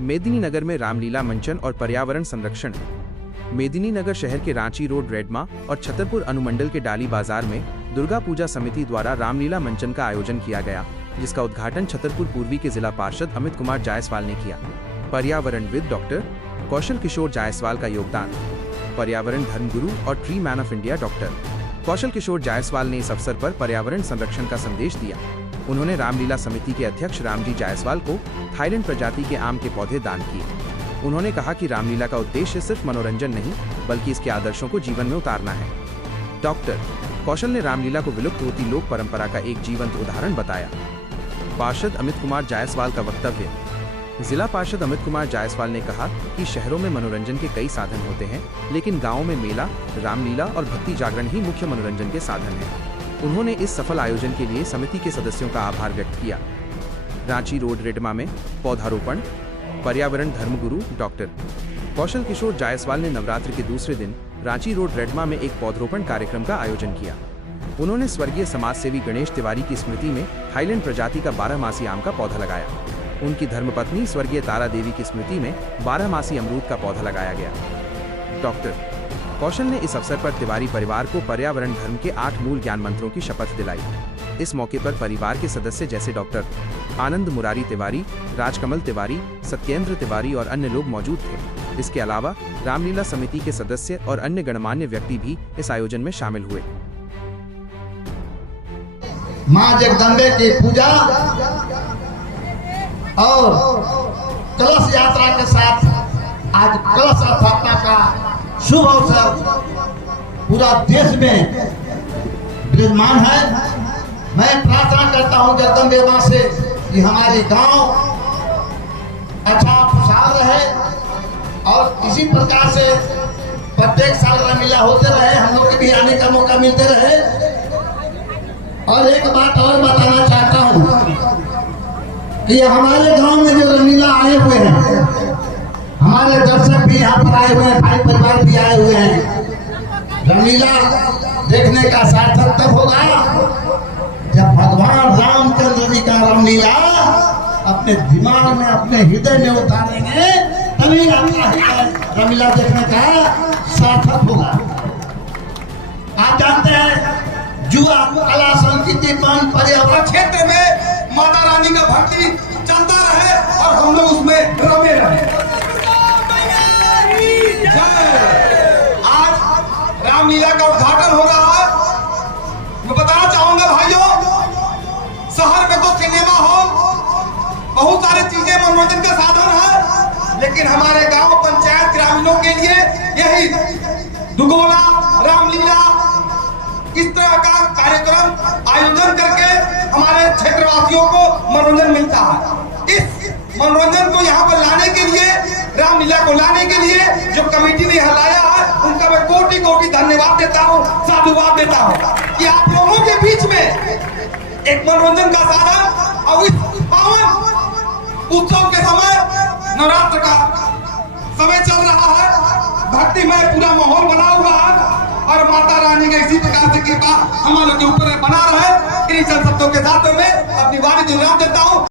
मेदिनीनगर में रामलीला मंचन और पर्यावरण संरक्षण। मेदिनीनगर शहर के रांची रोड रेडमा और छतरपुर अनुमंडल के डाली बाजार में दुर्गा पूजा समिति द्वारा रामलीला मंचन का आयोजन किया गया, जिसका उद्घाटन छतरपुर पूर्वी के जिला पार्षद अमित कुमार जायसवाल ने किया। पर्यावरणविद डॉक्टर कौशल किशोर जायसवाल का योगदान। पर्यावरण धर्मगुरु और tree man of India doctor Kaushal Kishore Jaiswal ने इस अवसर पर पर्यावरण संरक्षण का संदेश दिया। उन्होंने रामलीला समिति के अध्यक्ष रामजी जायसवाल को थाईलैंड प्रजाति के आम के पौधे दान किए। उन्होंने कहा कि रामलीला का उद्देश्य सिर्फ मनोरंजन नहीं, बल्कि इसके आदर्शों को जीवन में उतारना है। डॉक्टर कौशल ने रामलीला को विलुप्त होती लोक परंपरा का एक जीवंत उदाहरण बताया। पार्षद अमित कुमार जायसवाल का वक्तव्य। जिला पार्षद अमित कुमार जायसवाल ने कहा कि शहरों में मनोरंजन के कई साधन होते हैं, लेकिन गाँवों में मेला, रामलीला और भक्ति जागरण ही मुख्य मनोरंजन के साधन हैं। उन्होंने इस सफल आयोजन के लिए समिति के सदस्यों का आभार व्यक्त किया। रांची रोड रेडमा में पौधारोपण। पर्यावरण धर्मगुरु डॉक्टर कौशल किशोर जायसवाल ने नवरात्र के दूसरे दिन रांची रोड रेडमा में एक पौधारोपण कार्यक्रम का आयोजन किया। उन्होंने स्वर्गीय समाजसेवी गणेश तिवारी की स्मृति में थाईलैंड प्रजाति का 12 आम का पौधा लगाया। उनकी धर्मपत्नी स्वर्गीय तारा देवी की स्मृति में 12 अमरूद का पौधा लगाया गया। डॉक्टर कौशल ने इस अवसर पर तिवारी परिवार को पर्यावरण धर्म के 8 मूल ज्ञान मंत्रों की शपथ दिलाई। इस मौके पर परिवार के सदस्य जैसे डॉक्टर आनंद मुरारी तिवारी, राजकमल तिवारी, सत्येंद्र तिवारी और अन्य लोग मौजूद थे। इसके अलावा रामलीला समिति के सदस्य और अन्य गणमान्य व्यक्ति भी इस आयोजन में शामिल हुए। मां जगदम्बे की पूजा और कलश यात्रा के साथ आज कलश स्थापना का शुभ अवसर पूरा देश में विराजमान है। मैं प्रार्थना करता हूं जगदम्बे मां से कि हमारे गांव अच्छा खुशहाल रहे और इसी प्रकार से प्रत्येक साल रामलीला होते रहे, हम लोग के भी आने का मौका मिलते रहे। और एक बात और बताना चाहता हूं कि हमारे गांव में जो रामलीला आए हुए हैं, हमारे दर्शक भी यहाँ पर आए हुए हैं, भाई परिवार भी आए हुए हैं। रामलीला देखने का सार्थक तब होगा जब भगवान रामचंद्र जी का रामलीला अपने दिमाग में, अपने हृदय में उतारेंगे, तभी रामलीला देखने का सार्थक होगा। आप जानते हैं जुआ, कला, संस्कृति, वन, पर्यावरण क्षेत्र में माता रानी का भक्ति चलता रहे और हम लोग उसमें रमे रहे। आज रामलीला का उद्घाटन हो रहा है। मैं बताना चाहूंगा भाइयों, शहर में तो सिनेमा हॉल, बहुत सारी चीजें मनोरंजन का साधन है, लेकिन हमारे गांव पंचायत ग्रामीणों के लिए यही दुगोला, रामलीला, इस तरह का कार्यक्रम आयोजन करके हमारे क्षेत्रवासियों को मनोरंजन मिलता है। इस मनोरंजन को यहाँ पर लाने के लिए, रामलीला को लाने के लिए जो कमेटी ने यहाँ लाया है, उनका मैं कोटि कोटि धन्यवाद देता हूँ, साधुवाद देता हूँ कि आप लोगों के बीच में एक मनोरंजन का साधन और इस पावन उत्सव के समय, नवरात्र का समय चल रहा है, भक्तिमय पूरा माहौल बना हुआ है और माता रानी का इसी प्रकार से कृपा हमारे के ऊपर बना रहे। इन शब्दों के साथ में अपनी वाणी विराम देता हूँ।